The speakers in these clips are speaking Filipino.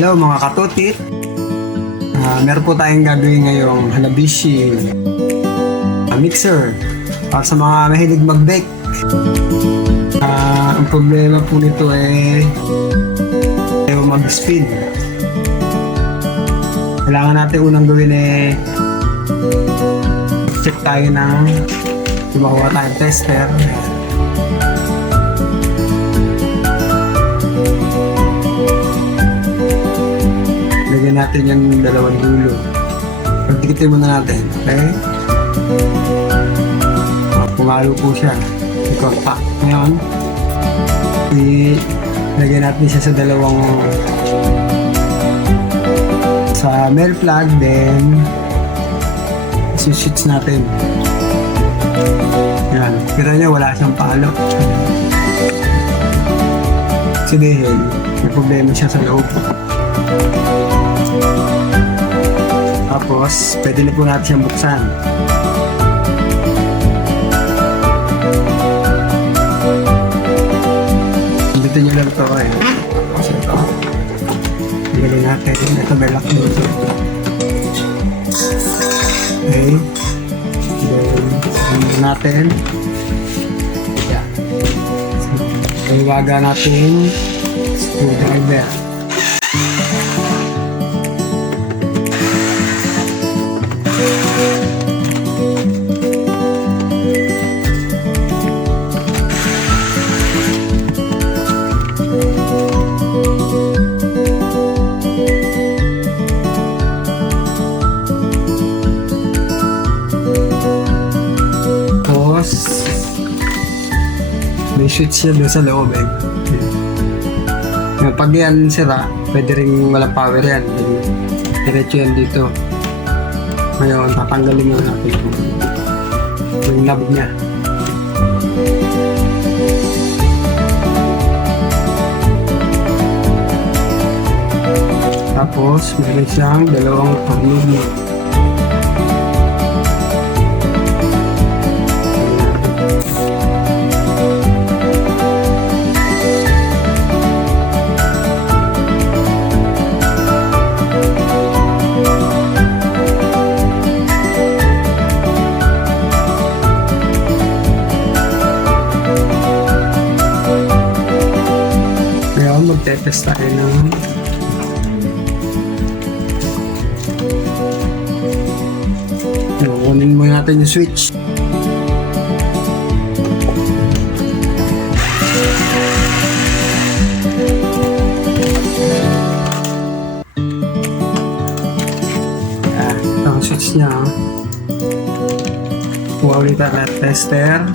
Hello mga katotit. Meron po tayong gagawin ngayong Hanabishi mixer para sa mga mahilig mag-bake. Ang problema po nito ayaw mag-spin. Kailangan natin unang gawin check tayo ng makuha tayong tester. Lagyan natin yung dalawang dulo. Pagdikitin muna natin, okay? Pumalo po siya. I-contact. Ngayon, ilagyan natin siya sa dalawang sa male plug, then switch natin. Yan. Kita nyo, wala siyang palo. Sabihin, may problema siya sa loob. Tapos, pwede na po natin siyang buksan. Dito nyo lang ito Tapos ito. Bigyan natin. Ito may lock dito. Okay. Then, natin. Yeah. So, iwaga natin screwdriver. May switch siya doon sa loob Pag yan sira, pwede rin walang power yan. Diretso yan dito. Ngayon, tatanggalin mo natin yung knob niya. Tapos, meron siyang dalawang pag-knob. Magte-test tayo ng kunin muna natin yung switch. Ito ang switch niya. Kuha ulit ang tester.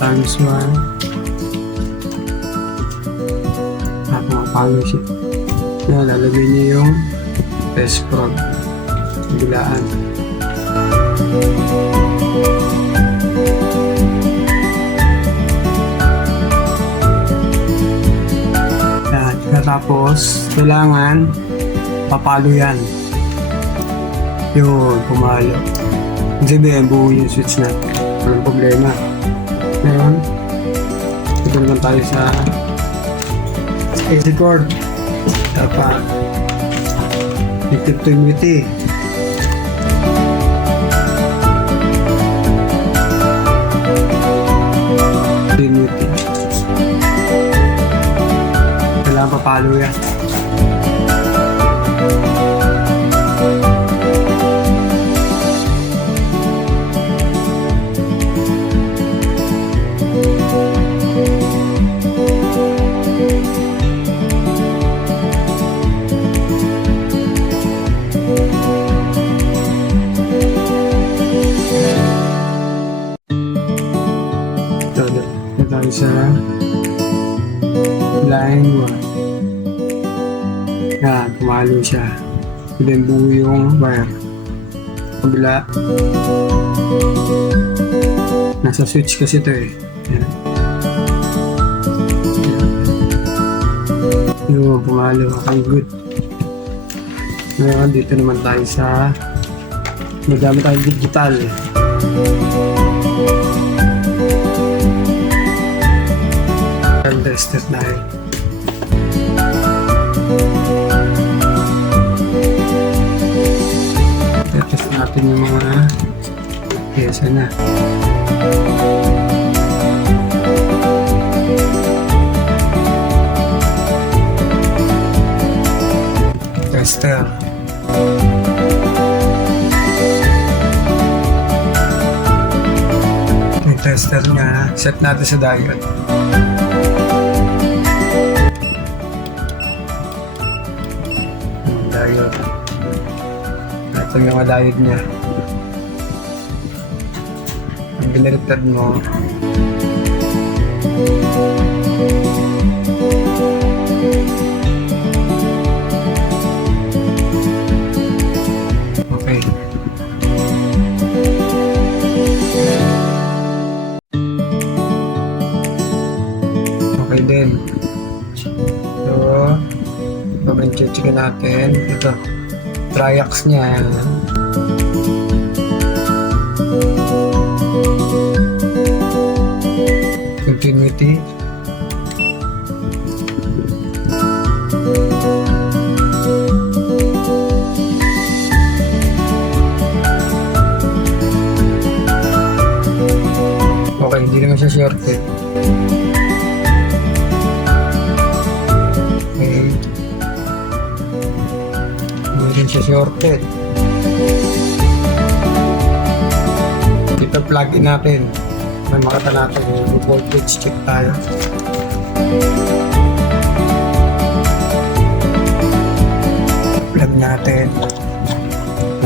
Times 1 mapapalo siya. Lalagay niyo yung test probe bilaan. Tapos kailangan papalo yan. Yun, pumalo. Sabihin, buo yung switch natin. Walang problema. Ngayon, ito naman tayo sa AC cord. Dapat continuity. Continuity. Kailangan papalo yan. Tayo sa line 1. Yan, pumalo siya. Then buo yung wire. Kabila. Nasa switch kasi ito Yan. Yung pumalo. Okay, good. Ngayon, dito naman tayo sa magamit tayo digital Tested na eh. Test natin yung mga pyesa na. Tester. Yung tester niya, set natin sa diode. Diode. Ito yung mga diode niya. Ang binaliktad mo, okay. Okay din. So, check natin. Ito. Triax niya. Continuity. Okay, hindi naman siya shorted. Okay. Hindi rin siya shorted. Ito plug in natin. May makita natin yung voltage check tayo. Plug natin.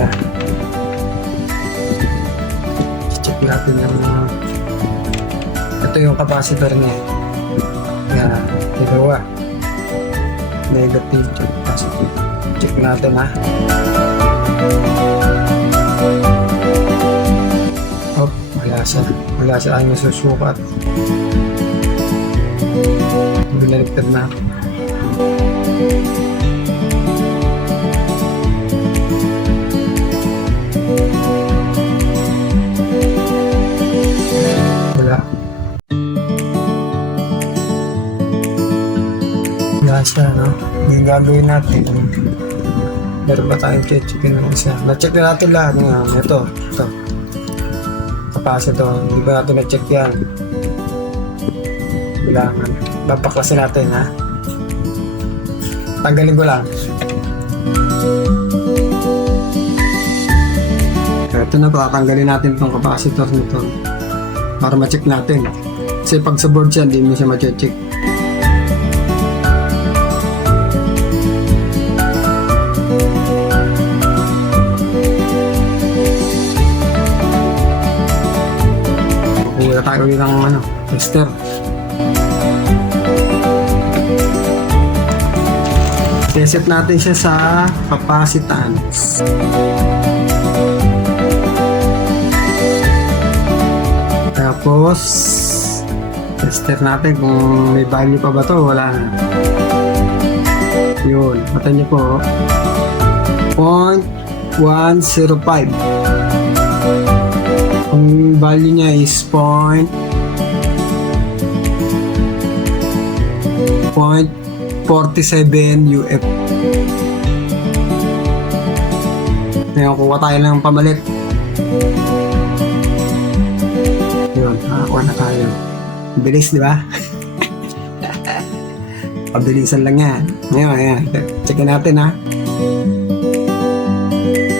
Yan. Check natin yung ito yung capacitor niya. Yan. Dalawa. Negative check. Positive. Check natin ha. Oh, wala siya ay nasusukat. Binaliktad na. Wala siya, no? Yung gagawin natin, meron ba tayong check-in ng isa? Na-check na natin lahat ngayon. Ito. Capacitor. Hindi ba natin na-check yan? Kailangan. Babaklasin natin, ha? Tanggalin ko lang. Ito na pa. Tanggalin natin itong capacitor nito para ma-check natin. Kasi pag sa board siya, hindi mo siya ma-check. Kuha tayo ulit ng tester. Reset natin siya sa capacitance. Tapos tester natin kung may value pa ba to, wala na. Yun, mata niyo po 0.105. Ang value niya is 0.47 UF. Ngayon, kuha tayo ng pamalit. Yun, nakakuha na tayo. Bilis, di ba? Pabilisan lang yan. Ngayon, ayan. Checkin natin, ha.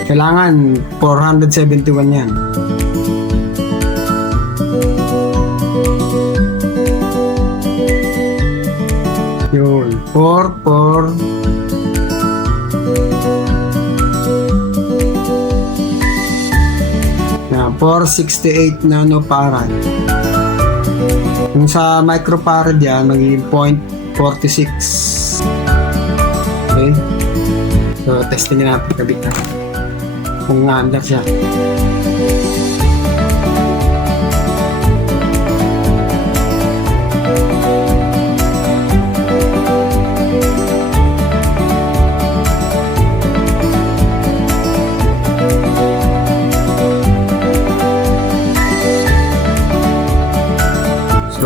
Kailangan 471 yan. Yun, 4 na 468 nanofarad. Kung sa microfarad yan, magiging 0.46. Okay? So, testingin natin, kabit na. Kung under siya.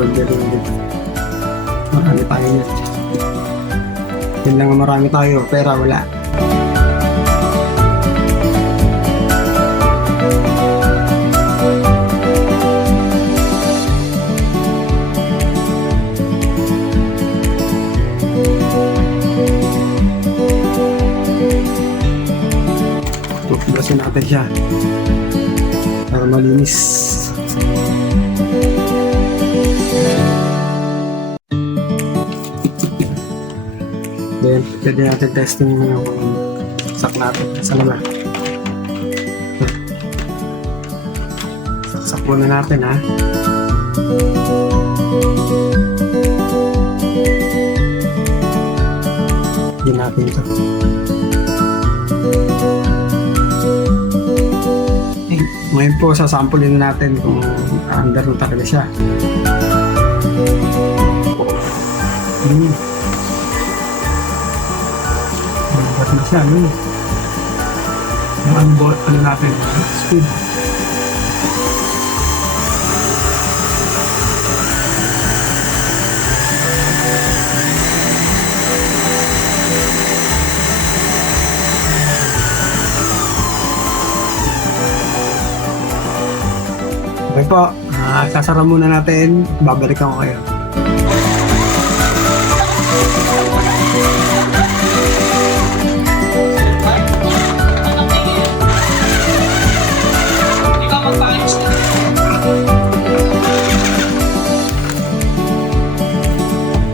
soldering dito. Marami tayo yan. Yun lang ang marami tayo, pera wala. Tuklasin natin siya para malinis. Then, pwede natin testing yung sak natin sa laman. Saksak muna natin ha. Hindi natin ito. Ngayon po, sasampulin natin kung under na talaga siya. Ba't na siya, ano? Yung unbolt, ano natin? Speed. Okay po, sasara muna natin. Babalikan ko kayo.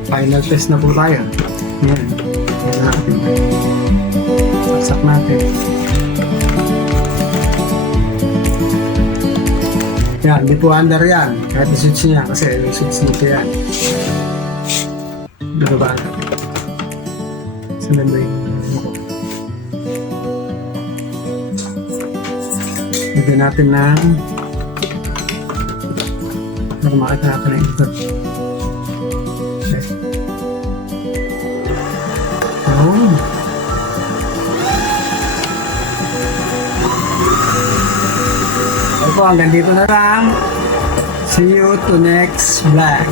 Final test na po tayo. Yan. Yan natin. Saksak natin. Yan, hindi po under yan. Kahit i-switch niya kasi i-switch nito yan. Dito ba natin? Saan ba yung lagyan natin ng para makita natin ang ikot. Okay. Oh. Okay po, hanggang dito na lang. See you to next vlog.